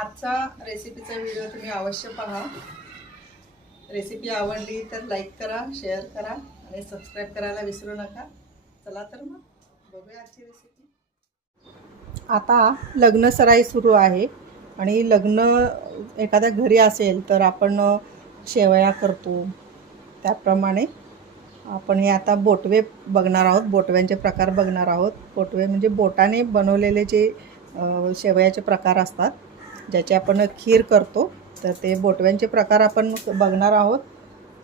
आजचा रेसिपीचा व्हिडिओ तुम्ही अवश्य पहा. रेसिपी आवडली तर लाईक करा शेअर करा आणि सबस्क्राईब करायला विसरू नका. चला तर मग बघूया आजची रेसिपी आता लग्न सराई सुरू आहे आणि लग्न एखाद्या घरी असेल तर आपण शेवया करतो. त्याप्रमाणे आपण हे आता बोटवे बघणार आहोत. बोटव्यांचे प्रकार बघणार आहोत. बोटवे म्हणजे बोटाने बनवलेले जे शेवयाचे प्रकार असतात. ज्याचे आपण खीर करतो तर ते बोटव्यांचे प्रकार आपण बघणार आहोत.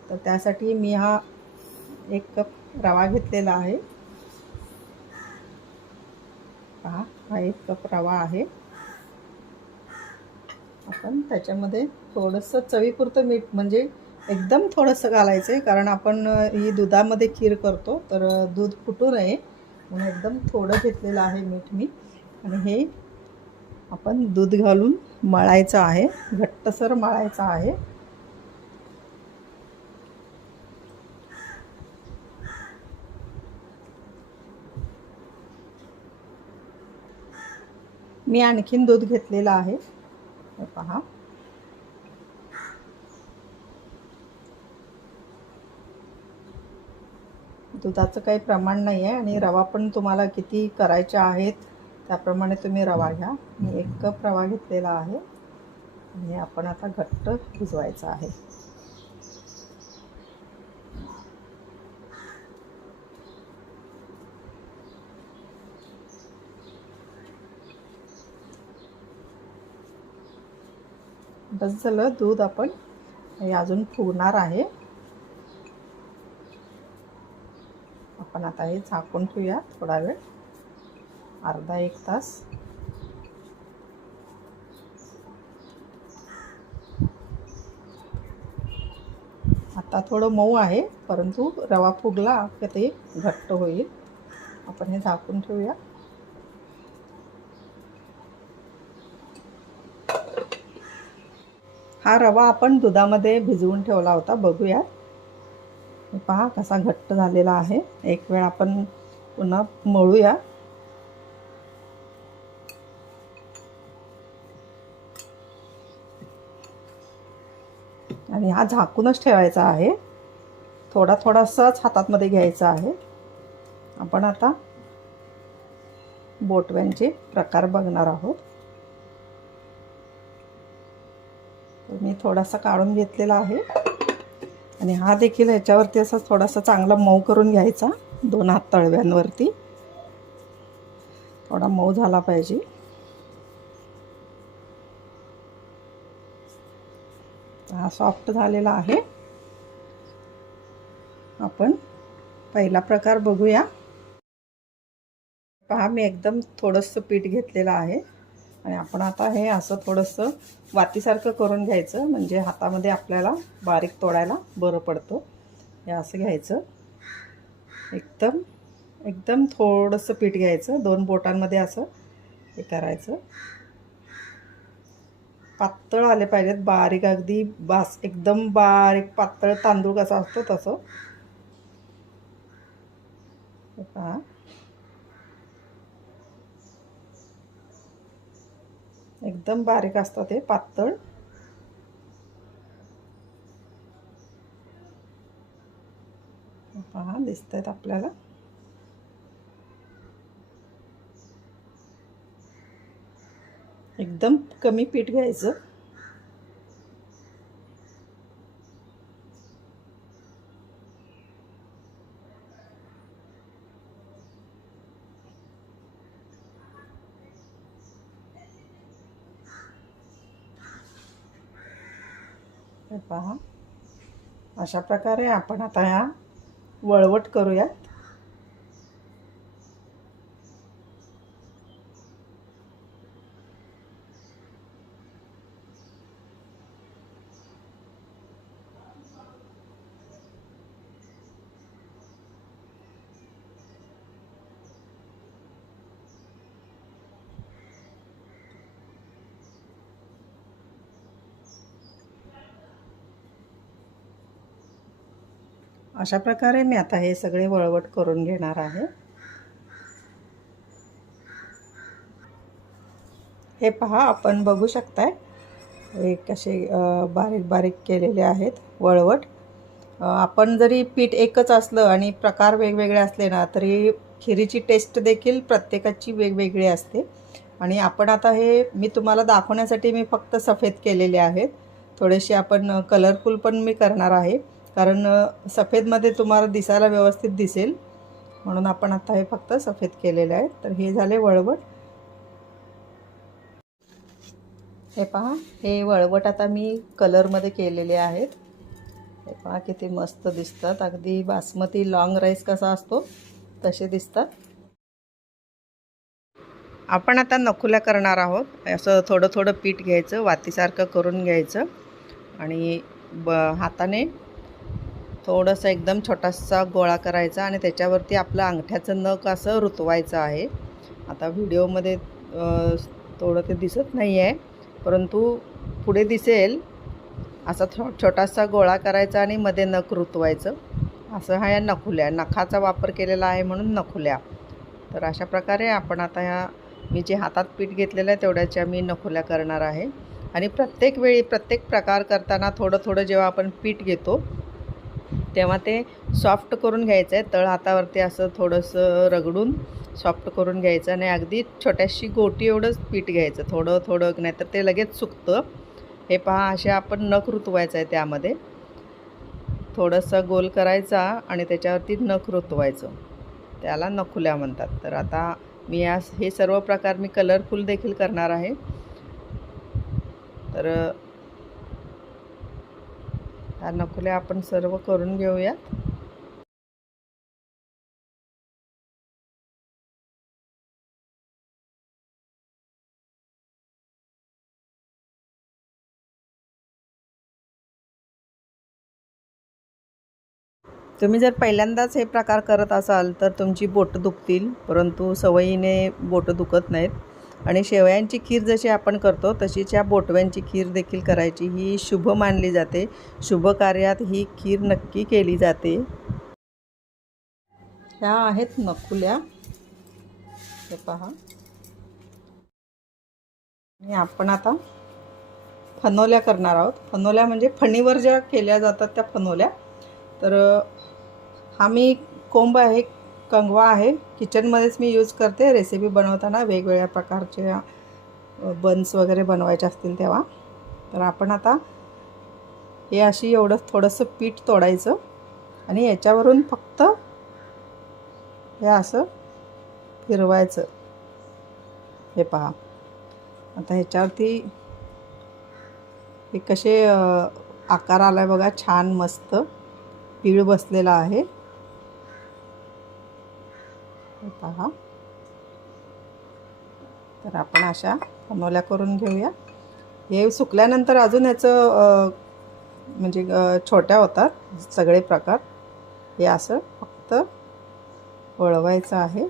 तर त्यासाठी मी हा एक कप रवा घेतलेला आहे. पहा हा एक कप रवा आहे. आपण त्याच्यामध्ये थोडंसं चवीपुरतं मीठ म्हणजे एकदम थोडंसं घालायचं आहे कारण आपण ही दुधामध्ये खीर करतो तर दूध फुटू नये. म्हणून एकदम थोडं घेतलेलं आहे मीठ मी. आणि हे आपण दूध घालून मळायचं आहे. घट्टसर मळायचं आहे. मी आणखीन दूध घेतलेलं आहे. पहा. दुधाचं काही प्रमाण नाही आहे आणि रवा पण तुम्हाला किती करायचे आहेत त्याप्रमाणे तुम्ही रवा घ्या. मी एक कप रवा घेतलेला आहे. आणि आपण आता घट्ट भिजवायचा आहे. बस झालं. दूध आपण अजून फुगणार आहे. आपण आता हे झाकून ठेवूया थोडा वेळ. अर्धा एक तास. आता थोडं मऊ आहे परंतु रवा फुगला की ते घट्ट होईल. आपण हे झाकून ठेवूया. हा रवा आपण दुधामध्ये भिजवून ठेवला होता बघूया पहा कसा घट्ट झालेला आहे. एक वेळ आपण पुन्हा मळूया. आणि हा झाकूनच ठेवायचा आहे. थोडा थोडासाच हातातमध्ये घ्यायचा आहे. आपण आता बोटव्यांचे प्रकार बघणार आहोत. तर मी थोडासा काढून घेतलेला आहे. आणि हा देखील ह्याच्यावरती असा थोडासा चांगला मऊ करून घ्यायचा. दोन हात तळव्यांवरती. थोडा मऊ झाला पाहिजे. हा सॉफ्ट झालेला आहे. आपण पहिला प्रकार बघूया. पहा मी एकदम थोडंसं पीठ घेतलेलं आहे. आणि आपण आता हे असं थोडंसं वातीसारखं करून घ्यायचं म्हणजे हातामध्ये आपल्याला बारीक तोडायला बरं पडतं. हे असं घ्यायचं. एकदम एकदम थोडंसं पीठ घ्यायचं. दोन बोटांमध्ये असं हे करायचं. पातळ आले पाहिजेत बारीक अगदी बास एकदम बारीक पातळ तांदूळ कसा असतो तसं. पहा एकदम बारीक असतात ते पातळ. पहा दिसत आहेत आपल्याला. एकदम कमी पीठ घ्यायचं. पहा. अशा प्रकारे आपण आता ह्या वळवट करूया. अशा प्रकारे मी आता हे सगळे वळवट करून घेणार आहे. हे पहा आपण बघू शकताय. एक असे बारीक बारीक केलेले आहेत वळवट. आपण जरी पीठ एकच असलं आणि प्रकार वेगवेगळे असले ना तरी खिरीची टेस्ट देखील प्रत्येकाची वेगवेगळी असते. आणि आपण आता हे मी तुम्हाला दाखवण्यासाठी मी फक्त सफेद केलेले आहेत. थोडेसे आपण कलरफुल पण मी करणार आहे. कारण सफेदमध्ये तुम्हाला दिसायला व्यवस्थित दिसेल. म्हणून आपण आता हे फक्त सफेद केलेले आहे तर हे झाले वळवट. हे पहा हे वळवट आता मी कलरमध्ये केलेले आहेत. हे पहा किती मस्त दिसतात. अगदी बासमती लॉंग राईस कसा असतो तसे दिसतात. आपण आता नकुल्या करणार आहोत. असं थोडं थोडं पीठ घ्यायचं वातीसारखं करून घ्यायचं. आणि ब हाताने थोडंसं एकदम छोटासा गोळा करायचा आणि त्याच्यावरती आपलं अंगठ्याचं नख असं रुतवायचं आहे. आता व्हिडिओमध्ये थोडं ते दिसत नाही आहे परंतु पुढे दिसेल. असा थो छोटासा गोळा करायचा आणि मध्ये नख रुतवायचं. असं हा या नखुल्या नखाचा वापर केलेला आहे म्हणून नखुल्या. तर अशा प्रकारे आपण आता ह्या मी जे हातात पीठ घेतलेलं आहे तेवढ्याच्या मी नखुल्या करणार आहे. आणि प्रत्येक वेळी प्रत्येक प्रकार करताना थोडं थोडं जेव्हा आपण पीठ घेतो तेव्हा ते सॉफ्ट करून घ्यायचं आहे तळ हातावरती असं थोडंसं रगडून सॉफ्ट करून घ्यायचं आणि अगदी छोट्याशी गोटी एवढंच पीठ घ्यायचं. थोडं थोडं नाहीतर ते लगेच सुकतं. हे पहा असे आपण नख रुतवायचं आहे त्यामध्ये. थोडंसं गोल करायचा आणि त्याच्यावरती नख रुतवायचं. त्याला नखुल्या म्हणतात. तर आता मी या हे सर्व प्रकार मी कलरफुल देखील करणार आहे. तर ह्या आपण सर्व करून घेऊयात. तुम्ही जर पहिल्यांदाच हे प्रकार करत असाल तर तुमची बोटं दुखतील परंतु सवयीने बोटं दुखत नाहीत. आणि शेवयांची खीर जशी आपण करतो तशीच या बोटव्यांची खीर देखील करायची. ही शुभ मानली जाते. शुभ कार्यात ही खीर नक्की केली जाते. ह्या आहेत नकुल्या. हे पहा. आणि आपण आता फनोल्या करणार आहोत. फनोल्या म्हणजे फणीवर ज्या केल्या जातात त्या फनोल्या तर हा मी कोंब आहे कंगवा आहे. किचनमध्येच मी यूज करते. रेसिपी बनवताना वेगवेगळ्या प्रकारच्या बन्स वगैरे बनवायचे असतील तेव्हा. तर आपण आता हे अशी एवढं थोडंसं पीठ तोडायचं. आणि याच्यावरून फक्त हे असं फिरवायचं. हे पहा. आता ह्याच्यावरती हे कसे आकार आला आहे बघा. छान मस्त. पीळ बसलेला आहे. पहा. तर आपण अशा कमवल्या करून घेऊया. हे सुकल्यानंतर अजून याचं म्हणजे छोट्या होतात सगळे प्रकार. हे असं फक्त वळवायचं आहे.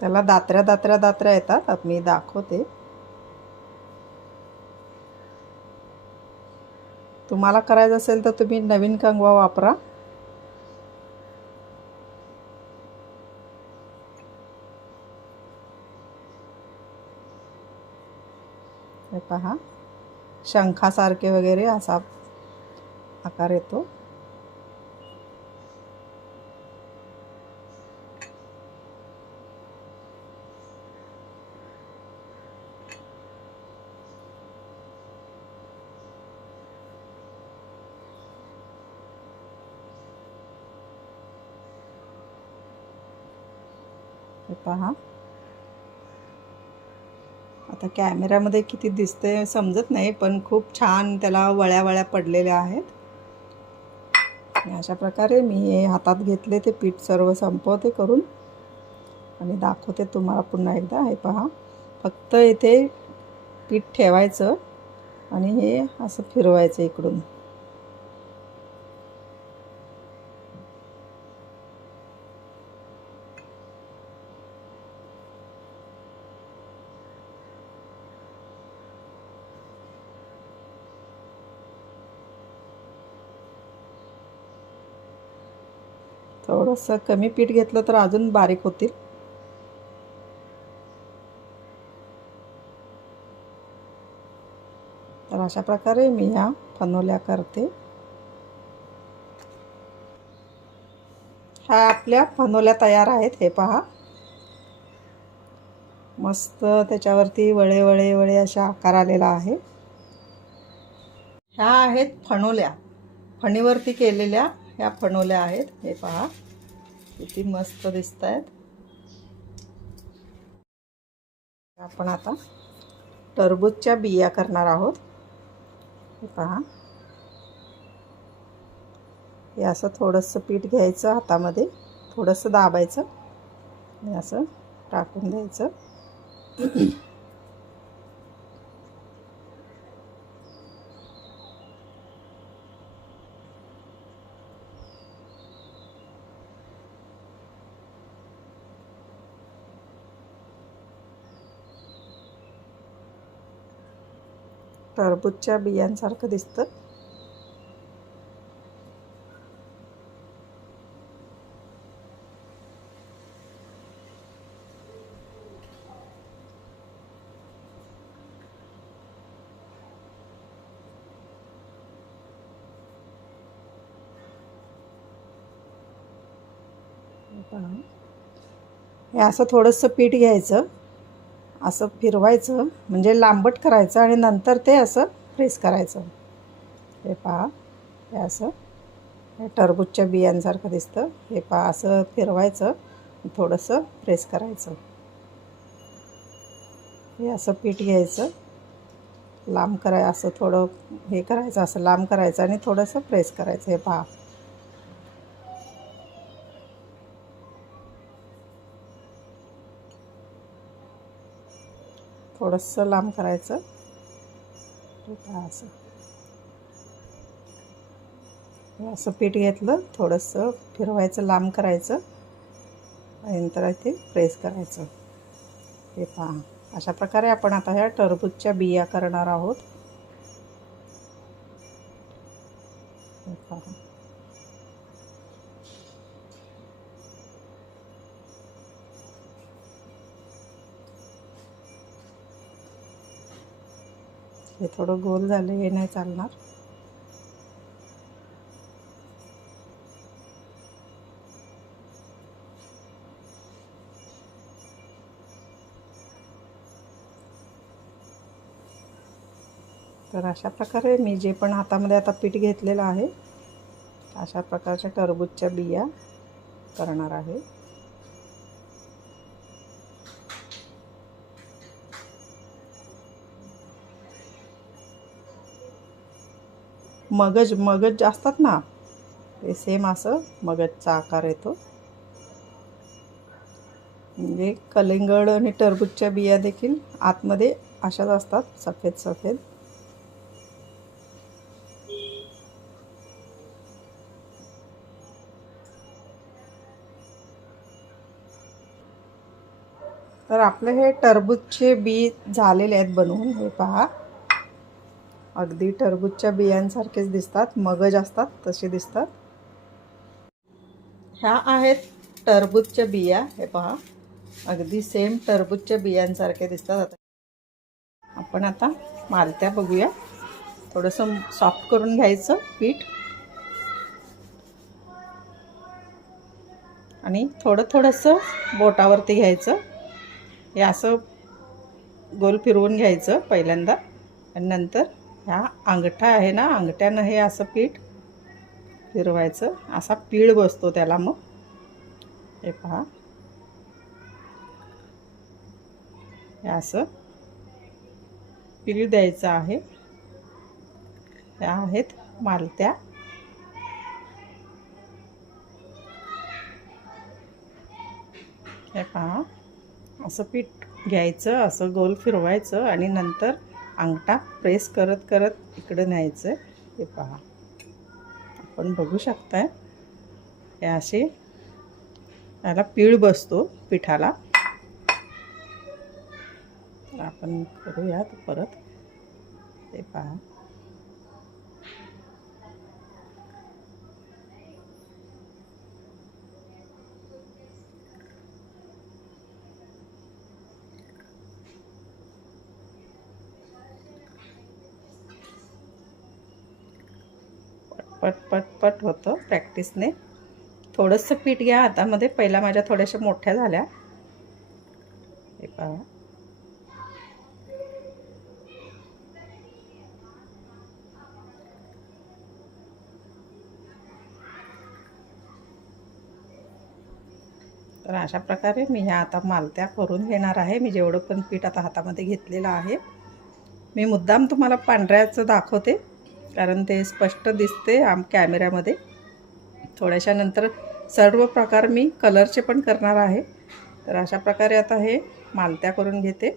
त्याला दात्र्या दात्र्या दात्र्या येतात. मी दाखवते. तुम्हाला करायचं असेल तर तुम्ही नवीन कंगवा वापरा. हे पहा. शंखासारखे वगैरे असा आकार येतो हे पहा आता कॅमेऱ्यामध्ये किती दिसते समजत नाही पण खूप छान त्याला वळ्या वळ्या पडलेल्या आहेत. अशा प्रकारे मी हे हातात घेतले ते पीठ सर्व संपवते करून. आणि दाखवते तुम्हाला पुन्हा एकदा. हे पहा फक्त इथे पीठ ठेवायचं आणि हे असं फिरवायचं इकडून. थोडंसं कमी पीठ घेतलं तर अजून बारीक होतील. तर अशा प्रकारे मी ह्या फनोल्या करते. ह्या आपल्या फनोल्या तयार आहेत हे पहा. मस्त त्याच्यावरती वळे वळे वळे अशा आकार आलेला आहे. ह्या आहेत फणोल्या. फणीवरती केलेल्या ह्या फणोल्या आहेत हे पहा. किती मस्त दिसत आहेत आपण आता टरबूजच्या बिया करणार आहोत. हे पहा. हे असं थोडंसं पीठ घ्यायचं हातामध्ये थोडंसं दाबायचं आणि असं टाकून द्यायचं. टरबूजच्या बियांसारखं दिसतं. हे असं थोडंसं पीठ घ्यायचं. असं फिरवायचं म्हणजे लांबट करायचं आणि नंतर ते असं प्रेस करायचं. हे पहा हे असं हे टरबूजच्या बियांसारखं दिसतं. हे पहा असं फिरवायचं थोडंसं प्रेस करायचं. हे असं पीठ घ्यायचं. लांब कराय असं थोडं हे करायचं असं लांब करायचं आणि थोडंसं प्रेस करायचं. हे पहा थोडंसं लांब करायचं. असं. असं पीठ घेतलं थोडंसं फिरवायचं लांब करायचं. आणि नंतर ते प्रेस करायचं. हे पहा. अशा प्रकारे आपण आता ह्या टरबूजच्या बिया करणार आहोत. हे थोडं गोल झालं हे नाही चालणार. तर अशा प्रकारे मी जे पण हातामध्ये आता पीठ घेतलेलं आहे अशा प्रकारच्या टरबूजच्या बिया करणार आहे. मगज मगज असतात ना ते सेम असं मगजचा आकार येतो. म्हणजे कलिंगड आणि टरबूजच्या बिया देखील आतमध्ये अशाच असतात सफेद सफेद. तर आपले हे टरबूजचे बी झालेले आहेत बनवून हे पहा. अगदी टरबूजच्या बियांसारखेच दिसतात मगज असतात तसे दिसतात. ह्या आहेत टरबूजच्या बिया हे पहा. अगदी सेम टरबूजच्या बियांसारखे दिसतात आता. आपण आता मालत्या बघूया. थोडंसं सॉफ्ट करून घ्यायचं पीठ. आणि थोडं थोडंसं बोटावरती घ्यायचं. हे असं गोल फिरवून घ्यायचं पहिल्यांदा. आणि नंतर ह्या अंगठा आहे ना अंगठ्यानं हे असं पीठ फिरवायचं. असा पीळ बसतो त्याला मग. हे पहा. हे असं पीळ द्यायचं आहे. ह्या आहेत मालत्या. हे पहा. असं पीठ घ्यायचं असं गोल फिरवायचं आणि नंतर अंगठा प्रेस करत करत इकडं न्यायचं हे पहा. आपण बघू शकताय. हे असे याला पीळ बसतो पिठाला. आपण करूयात परत. हे पहा. पट पट पट होतं प्रॅक्टिसने थोडंसं पीठ घ्या. हातामध्ये पहिला माझ्या थोड्याशा मोठ्या झाल्या. हे पहा. तर अशा प्रकारे मी ह्या आता मालत्या करून घेणार आहे. मी जेवढं पण पीठ आता हातामध्ये घेतलेलं आहे. मी मुद्दाम तुम्हाला पांढऱ्याचं दाखवते. कारण ते स्पष्ट दिसते आम कॅमेऱ्यामध्ये. थोड्याशा नंतर सर्व प्रकार मी कलरचे पण करणार आहे. तर अशा प्रकारे आता हे मालत्या करून घेते.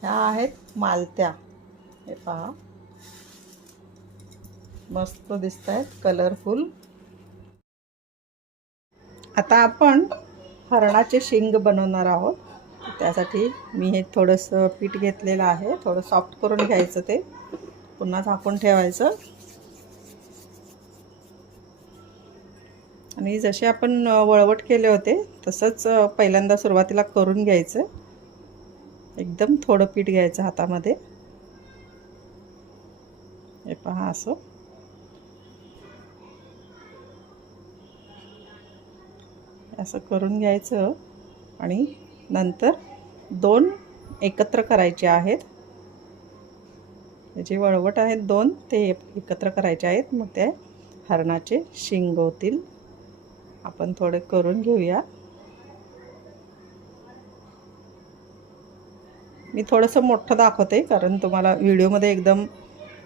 ह्या आहेत मालत्या. हे पहा. मस्त दिसत आहेत कलरफुल आता आपण हरणाचे शिंग बनवणार आहोत. त्यासाठी मी हे थोडंसं पीठ घेतलेलं आहे. थोडं सॉफ्ट करून घ्यायचं ते. पुन्हा झाकून ठेवायचं. आणि जसे आपण वळवट केले होते तसंच पहिल्यांदा सुरुवातीला करून घ्यायचं. एकदम थोडं पीठ घ्यायचं हातामध्ये. हे पहा असं. असं करून घ्यायचं. आणि नंतर दोन एकत्र करायचे आहेत. जे वळवट आहेत. दोन ते एकत्र करायचे आहेत. मग ते हरणाचे शिंग होतील. आपण थोडे करून घेऊया. मी थोडंसं मोठं दाखवते कारण तुम्हाला व्हिडिओमध्ये एकदम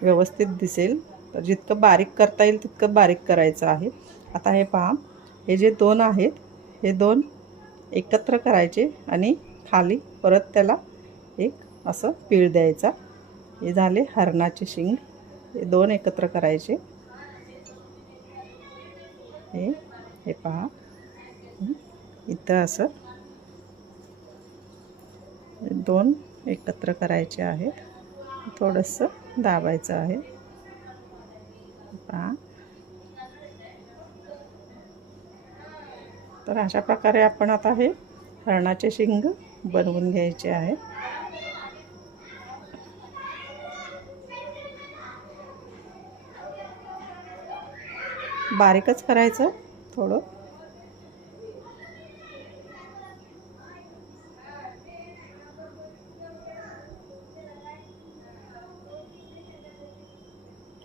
व्यवस्थित दिसेल. तर जितकं बारीक करता येईल तितकं बारीक करायचं आहे. आता हे पहा. हे जे दोन आहेत हे दोन एकत्र करायचे आणि खाली परत त्याला एक असं पीळ द्यायचा. हे झाले हरणाचे शिंग. हे दोन एकत्र करायचे. हे हे पहा. इथं असं दोन एकत्र करायचे आहेत. थोडंसं दाबायचं आहे. पहा. तर अशा प्रकारे आपण आता हे हरणाचे शिंग बनवून घ्यायचे आहे. बारीकच करायचं थोडं.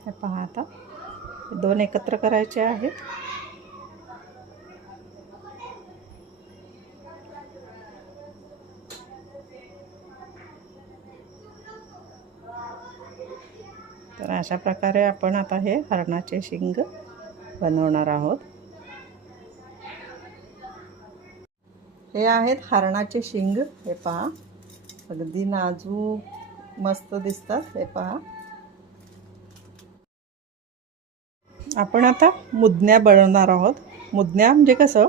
हे पहा आता दोन एकत्र करायचे आहेत. तर अशा प्रकारे आपण आता हे हरणाचे शिंग बनवणार आहोत. हे आहेत हरणाचे शिंग हे पहा. अगदी नाजूक मस्त दिसतात हे पहा. आपण आता मुदण्या बनवणार आहोत. मुदण्या म्हणजे कसं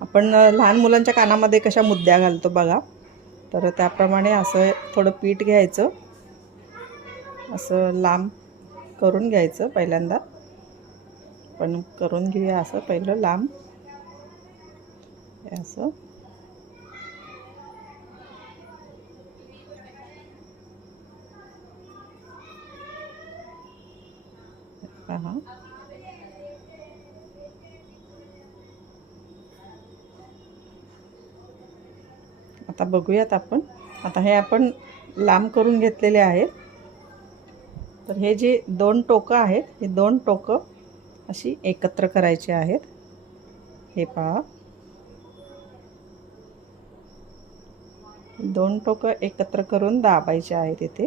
आपण लहान मुलांच्या कानामध्ये कशा मुद्द्या घालतो बघा. तर त्याप्रमाणे असं थोडं पीठ घ्यायचं. असं लांब करून घ्यायचं पहिल्यांदा. पण करून घेऊया असं पहिलं लांब. असं. आता बघूयात आपण. आता हे आपण लांब करून घेतलेले आहेत. तर हे जे दोन टोकं आहेत हे दोन टोकं अशी एकत्र करायची आहेत. हे पहा. दोन टोकं एकत्र करून दाबायचे आहेत इथे.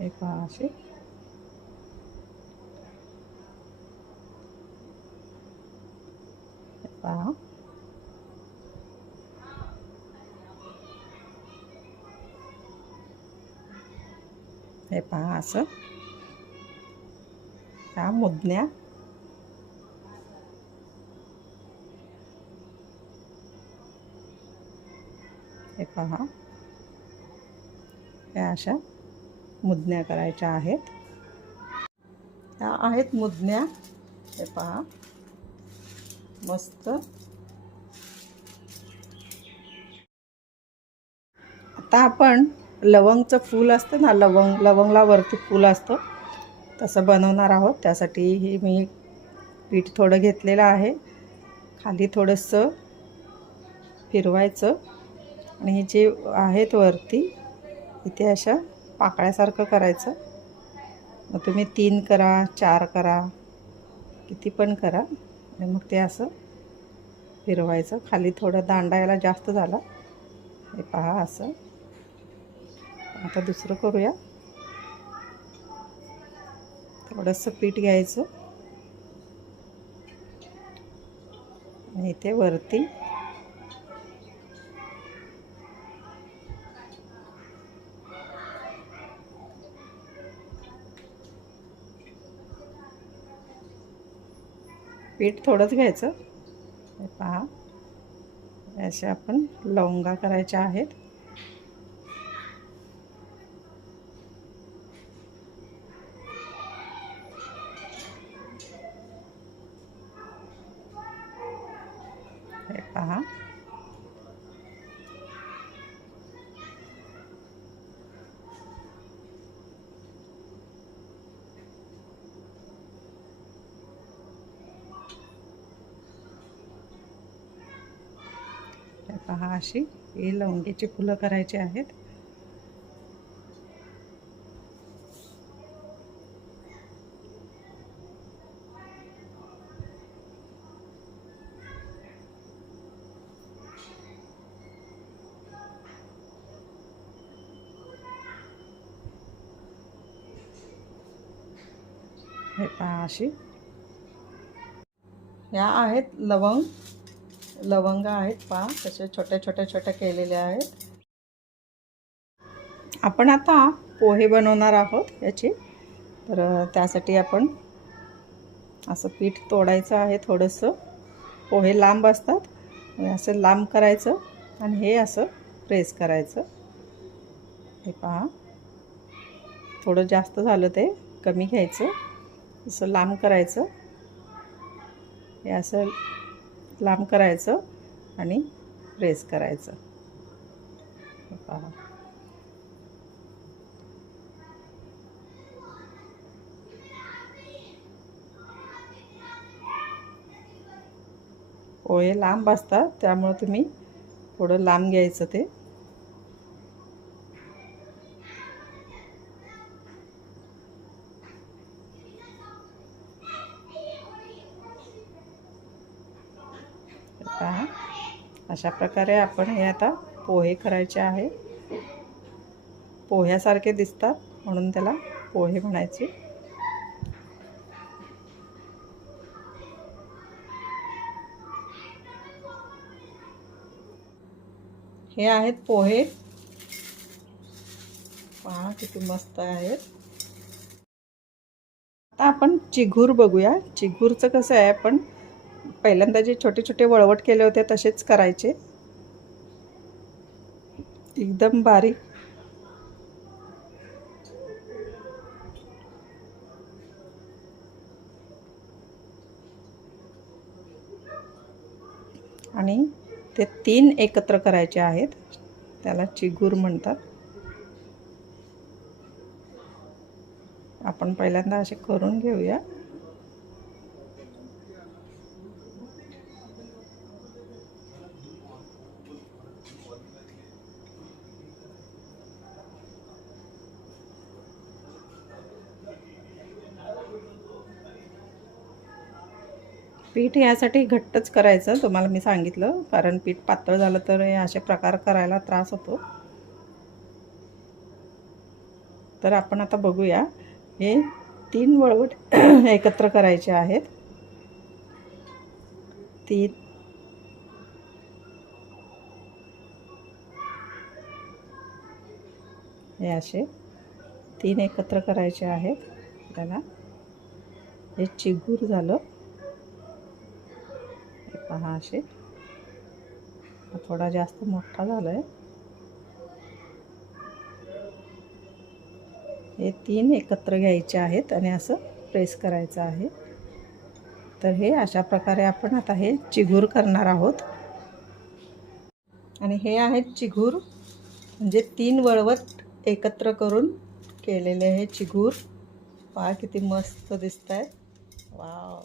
हे पहा असे हे पहा हे पहा असं. ह्या मुदण्या. हे पहा. या अशा मुदण्या करायच्या आहेत. ह्या आहेत मुदण्या. हे पहा. मस्त. आता आपण लवंगचं फूल असतं ना लवंग लवंगला वरती फूल असतं. तसं बनवणार आहोत. त्यासाठी हे मी पीठ थोडं घेतलेलं आहे. खाली थोडंसं फिरवायचं. आणि हे जे आहेत वरती इथे अशा पाकळ्यासारखं करायचं. मग तुम्ही तीन करा चार करा किती पण करा. आणि मग ते असं फिरवायचं. खाली थोडं दांडायला जास्त झाला. हे पहा असं. आता दुसरं करूया. थोडंसं पीठ घ्यायचं. आणि इथे वरती पीठ थोडंच घ्यायचं. हे पहा. अशा आपण लवंगा करायच्या आहेत. पहा. पहा अशी ही लवंगीची फुलं करायची आहेत हे पहा अशी. ह्या आहेत लवंग. लवंग आहेत पहा तसे छोट्या छोट्या छोट्या केलेल्या आहेत. आपण आता पोहे बनवणार आहोत याची. तर त्यासाठी आपण असं पीठ तोडायचं आहे थोडंसं. पोहे लांब असतात. असं लांब करायचं आणि हे असं प्रेस करायचं. हे पहा. थोडं जास्त झालं ते कमी घ्यायचं. असं लांब करायचं. हे असं लांब करायचं आणि प्रेस करायचं. पहा. पोहे लांब असतात त्यामुळं तुम्ही थोडं लांब घ्यायचं ते पहा अशा प्रकारे आपण हे आता पोहे करायचे आहे. पोह्यासारखे दिसतात म्हणून त्याला पोहे म्हणायचे. हे आहेत पोहे. पहा किती मस्त आहेत. आता आपण चिघूर बघूया. चिघूरचं कसं आहे आपण पहिल्यांदा जे छोटे छोटे वळवट केले होते तसेच करायचे. एकदम बारीक. आणि ते तीन एकत्र करायचे आहेत. त्याला चिगूर म्हणतात. आपण पहिल्यांदा असे करून घेऊया. पीठ यासाठी घट्टच करायचं तुम्हाला मी सांगितलं. कारण पीठ पातळ झालं तर हे असे प्रकार करायला त्रास होतो. तर आपण आता बघूया. हे तीन वळवट एकत्र करायचे आहेत. तीन हे असे तीन एकत्र करायचे आहेत. त्याला हे चिगूर झालं. पहा असे थोडा जास्त मोठा झाला आहे हे तीन एकत्र घ्यायचे आहेत आणि असं प्रेस करायचं आहे. तर हे अशा प्रकारे आपण आता हे चिघूर करणार आहोत. आणि हे आहेत चिघूर. म्हणजे तीन वळवट एकत्र करून केलेले आहे चिगूर पहा किती मस्त दिसत आहे वाव.